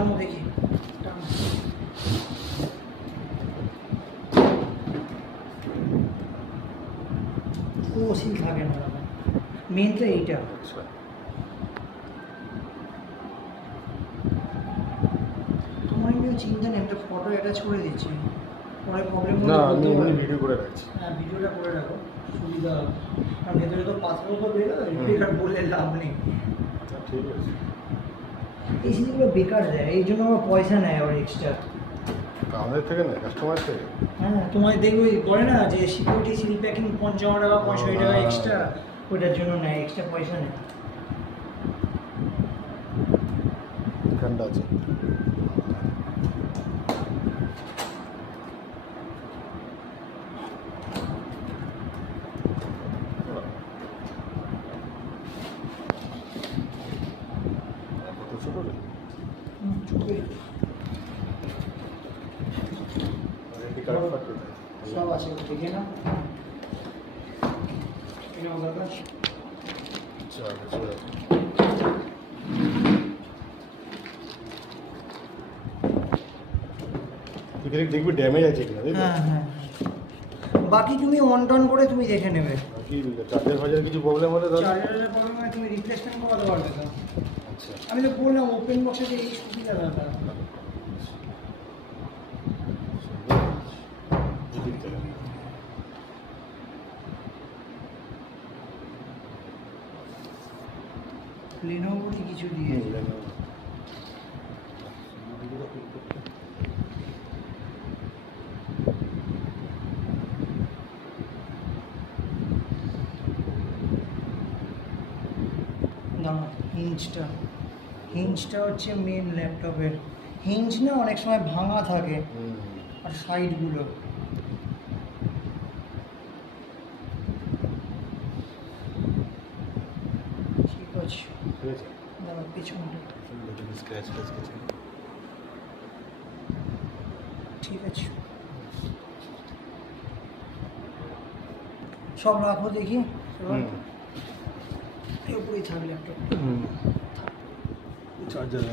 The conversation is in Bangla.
টানো দেখি, টানো। ও সিল থাকে না, মেন তো এইটা। তোমার নিয়ে চিন্তা নেই, একটা ফটো অ্যাটাচ করে দিচ্ছি, পরে প্রবলেম না হলে আমি বলতে পারবে। ভিডিও করে রাখছি। হ্যাঁ ভিডিওটা করে রাখো, সুবিধা হবে। কারণ ভেতরে তো পাথরও তো বেরোয়, বেকার বললে লাভ নেই। ঠিক আছে, এই জিনিসগুলো বেকার দেয়, এই জন্য আমার পয়সা নেয় আবার এক্সট্রা। আমাদের থেকে না কাস্টমার থেকে। হ্যাঁ তোমার দেখবে বলে না যে সিকিউরিটি সিল প্যাকিং 55 টাকা 65 টাকা এক্সট্রা, ওইটার জন্য নেয়, এক্সট্রা পয়সা নেয়। ঠান্ডা আছে। কত ছোট রে? ছোটই আইডি কার্ড ফাটে। সব আছে, দেখে না এটা ওদের কাছে। আচ্ছা আচ্ছা। তুই দেখবি ড্যামেজ আছে কিনা, তাই তো? হ্যাঁ হ্যাঁ, বাকি তুমি অন টন করে তুমি দেখে নেবে। কি চার্জার ফাজার কিছু প্রবলেম হলে তাহলে? চার্জারের প্রবলেম হয় তুমি রিপ্লেসমেন্ট করাতে পারবে তো। আচ্ছা আমি তো বললাম ওপেন বক্সে যে এই সুবিধা দাদা। Lenovo কিছু দিয়ে না, হিঞ্জটা হচ্ছে মেন ল্যাপটপের হিঞ্জ না, অনেক সময় ভাঙা থাকে আর সাইডগুলো। ঠিক আছে, দাঁড়া পিছনটা স্ক্র্যাচ ট্যাচ কিছু? ঠিক আছে, সব রাখো দেখি। এর উপরেই থাক ল্যাপটপ। চার্জার